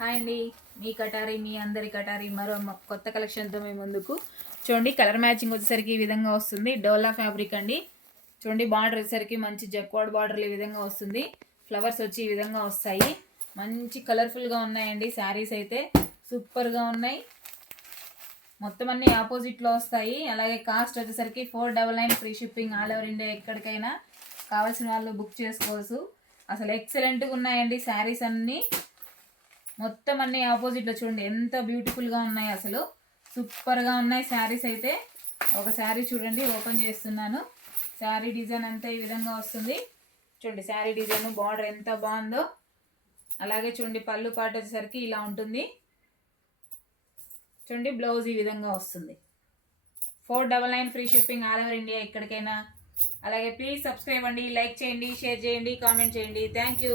Hi అండి, మీ కటారి మీ అందరి కటారి మరో కొత్త కలెక్షన్తో మేము ముందుకు. చూడండి, కలర్ మ్యాచింగ్ వచ్చేసరికి ఈ విధంగా వస్తుంది. డోలా ఫ్యాబ్రిక్ అండి. చూడండి, బార్డర్ వచ్చేసరికి మంచి జక్వాడ్ బార్డర్లు ఈ విధంగా వస్తుంది. ఫ్లవర్స్ వచ్చి ఈ విధంగా వస్తాయి. మంచి కలర్ఫుల్గా ఉన్నాయండి. శారీస్ అయితే సూపర్గా ఉన్నాయి. మొత్తం అన్ని ఆపోజిట్లో వస్తాయి. అలాగే కాస్ట్ వచ్చేసరికి 499 free shipping all over India. ఎక్కడికైనా కావాల్సిన వాళ్ళు బుక్ చేసుకోవచ్చు. అసలు ఎక్సలెంట్గా ఉన్నాయండి శారీస్ అన్నీ. మొత్తం అన్ని ఆపోజిట్లో చూడండి ఎంత బ్యూటిఫుల్గా ఉన్నాయి. అసలు సూపర్గా ఉన్నాయి శారీస్ అయితే. ఒక శారీ చూడండి, ఓపెన్ చేస్తున్నాను. శారీ డిజైన్ అంతా ఈ విధంగా వస్తుంది. చూడండి శారీ డిజైన్, బార్డర్ ఎంత బాగుందో. అలాగే చూడండి పళ్ళు పాట వచ్చేసరికి ఇలా ఉంటుంది. చూడండి బ్లౌజ్ ఈ విధంగా వస్తుంది. 499 free shipping all over India ఎక్కడికైనా. అలాగే ప్లీజ్ సబ్స్క్రైబ్ అండి, లైక్ చేయండి, షేర్ చేయండి, కామెంట్ చేయండి. Thank you.